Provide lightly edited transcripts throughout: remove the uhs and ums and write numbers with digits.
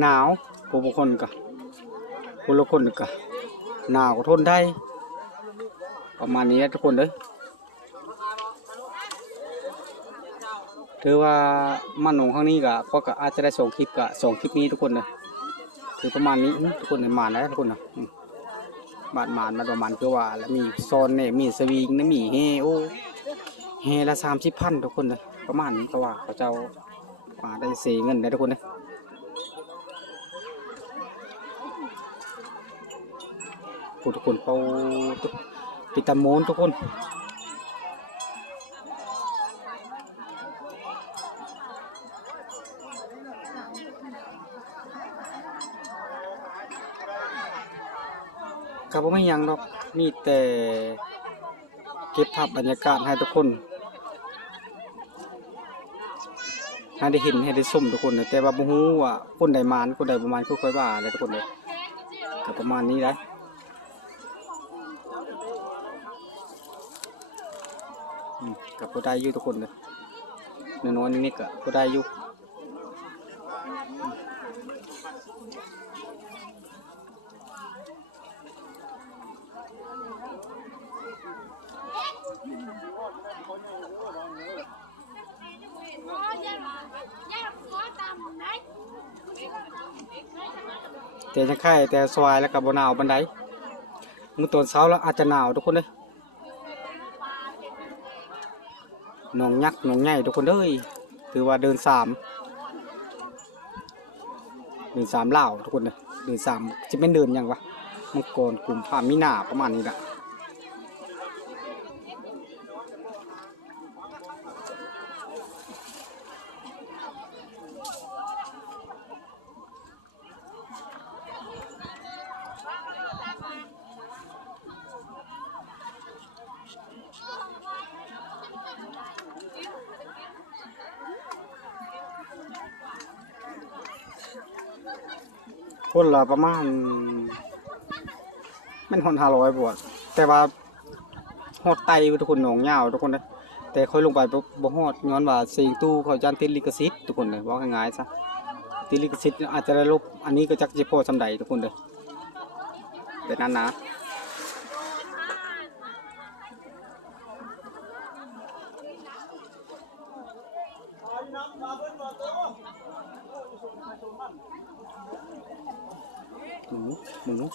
หนาวผู้บุคคลกะคนละคนกะหนาวทนได้ประมาณนี้ทุกคนเลยถือว่ามันของข้างนี้กะก็อาจจะได้ส่งคลิปกะส่งคลิปนี้ทุกคนเลยคือประมาณนี้ทุกคนเลยมานะทุกคนนะบาดมาประมาณคือว่าแล้วมีโซนเนี่ยมีสวิงนะมีเฮโอเฮละ30,000ทุกคนเลยประมาณนี้ก็ว่าเขาจะได้เสียเงินได้ทุกคนเลยทุกคนเขาปิดตาโมนทุกคนครับผมไม่ยังหรอกมีแต่เก็บภาพบรรยากาศให้ทุกคนให้ได้เห็นให้ได้ชมทุกคนแต่ว่าบ่ฮู้ว่าคนใดมานคนใดประมาณค่อยๆว่าอะไรทุกคนเลยก็ประมาณนี้ได้กับก็ได้อยู่ทุกคนเลยน้อยๆนิดๆก็ได้อยู่แต่จะไข่แต่สวายแล้วกับบหนาวบันไดมื้อตอนเช้าแล้วอาจจะหนาวทุกคนเลยหนองยักษ์หนองใหญ่ทุกคนเลยคือว่าเดิน3เหล่าทุกคนเลยเดิน3จะเป็นเดินยังวะมังกรกลุ่มผ้ามินาประมาณนี้แหละคนละประมาณมันหอน500 บวกแต่ว่าฮอดไตทุกคนหนองยาวทุกคนเลยแต่ค่อยลงไปบ่ฮอดย้อนว่าเสียงตู้เขาจานติดลิขสิทธิ์ทุกคนเลยว่าง่ายๆซะติดลิขสิทธิ์อาจจะได้ลบอันนี้ก็จักสิพอสำใดทุกคนเลยเป็นนั้นนะหนู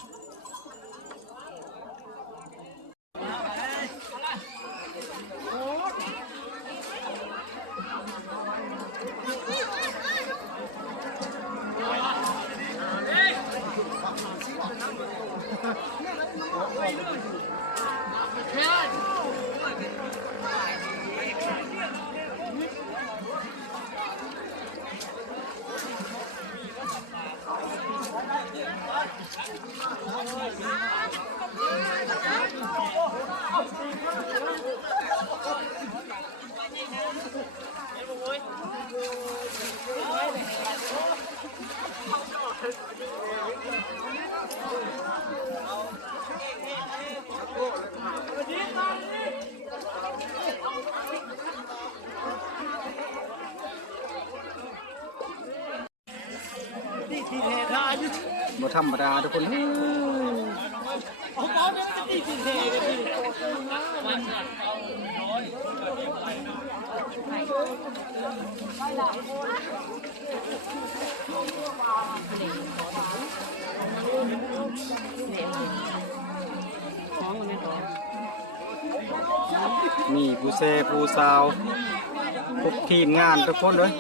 บ่ธรรมดาทุกคนมีผู้เซผู้สาวทุกทีมงานทุกคนเลย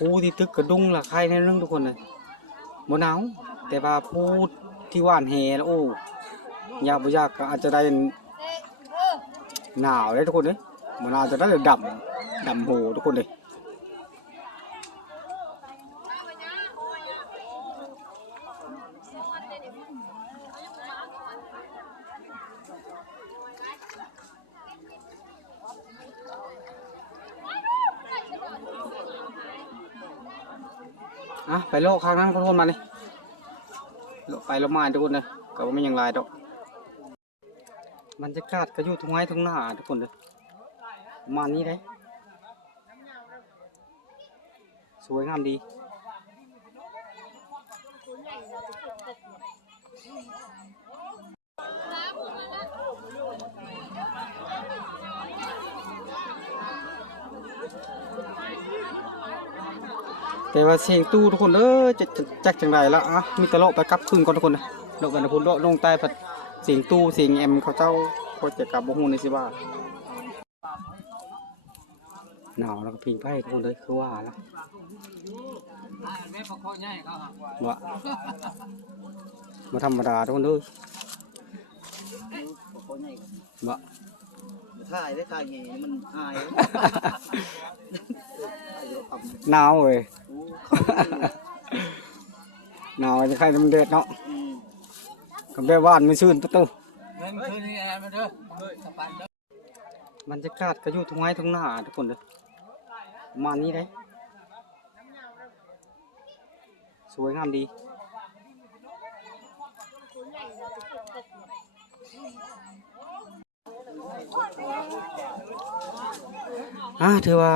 ผู้ที่ตึกกระดุงล่ะใครในเรื่องทุกคนเลยบ่หนาวแต่ว่าผู้ที่ว่านแหแล้วโอ้ยากบ่ยากก็อาจจะได้หนาวเลยทุกคนเลยบ่หนาวจะได้ดำโหทุกคนเลยไปโลกข้างนั้นทุกคนมาเลยโลกไปโลกมาทุกคนเลยก็ไม่ยังลายดอกบรรยากาศก็อยู่ทุ่งไม้ทุ่งนาทุกคนเลยมานี้ได้สวยงามดีแต่ว่าเสียงตู้ทุกคนจะจักจังไรแล้วมีตะโลไปกลับคืนก่อนทุกคนนะโลกกันนะพุ่นโลลงใต้ผัดเสียงตู้เสียงแอมเขาเจ้าก็จะกลับบ่ฮู้ในสิว่าหนาวแล้วก็พิงไฟทุกคนเลยคือว่าแล้วว่ามาธรรมดาทุกคนเลยว่าถ่ายได้ถ่ายเงี้ยมันอาย หนาวเลยหนาวจะใครมันเด็ดเนาะกับแบบว่านไม่ซื่นประตูบรรยากาศก็อยู่ทุ่งไม้ทุ่งนาทุกคนเลยมานี้ได้สวยงามดีถือว่า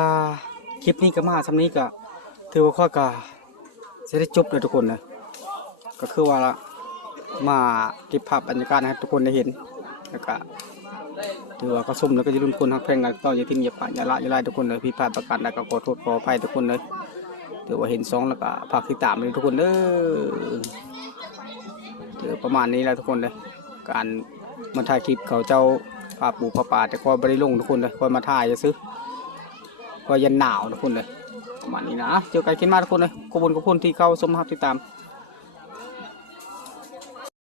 คลิปนี้ก็มาสำนี้ก็ถือว่าข้อก็จะได้จบเลยทุกคนเลยก็คือว่ามาเก็บภาพบรรยากาศให้ทุกคนได้เห็นแล้วก็ถือว่าก็ส้มแล้วก็จะรุ่นคนฮักแพงกันก็อย่าทิ้งอย่าปะอย่าละอย่าไล่ทุกคนเลยพี่พลาดประการแล้วก็ขอโทษขออภัยทุกคนเลยถือว่าเห็น2แล้วก็ฝากติดตามเลยทุกคนเด้อถือประมาณนี้แล้วทุกคนเลยการมาถ่ายคลิปเขาเจ้าภาพปูภาพป่าแต่คอยบริลงทุกคนเลยคอยมาถ่ายจะซื้อคอยยันหนาวทุกคนเลยประมาณนี้นะเจอกันกินมาทุกคนเลยขอบคุณที่เข้าชมครับติดตาม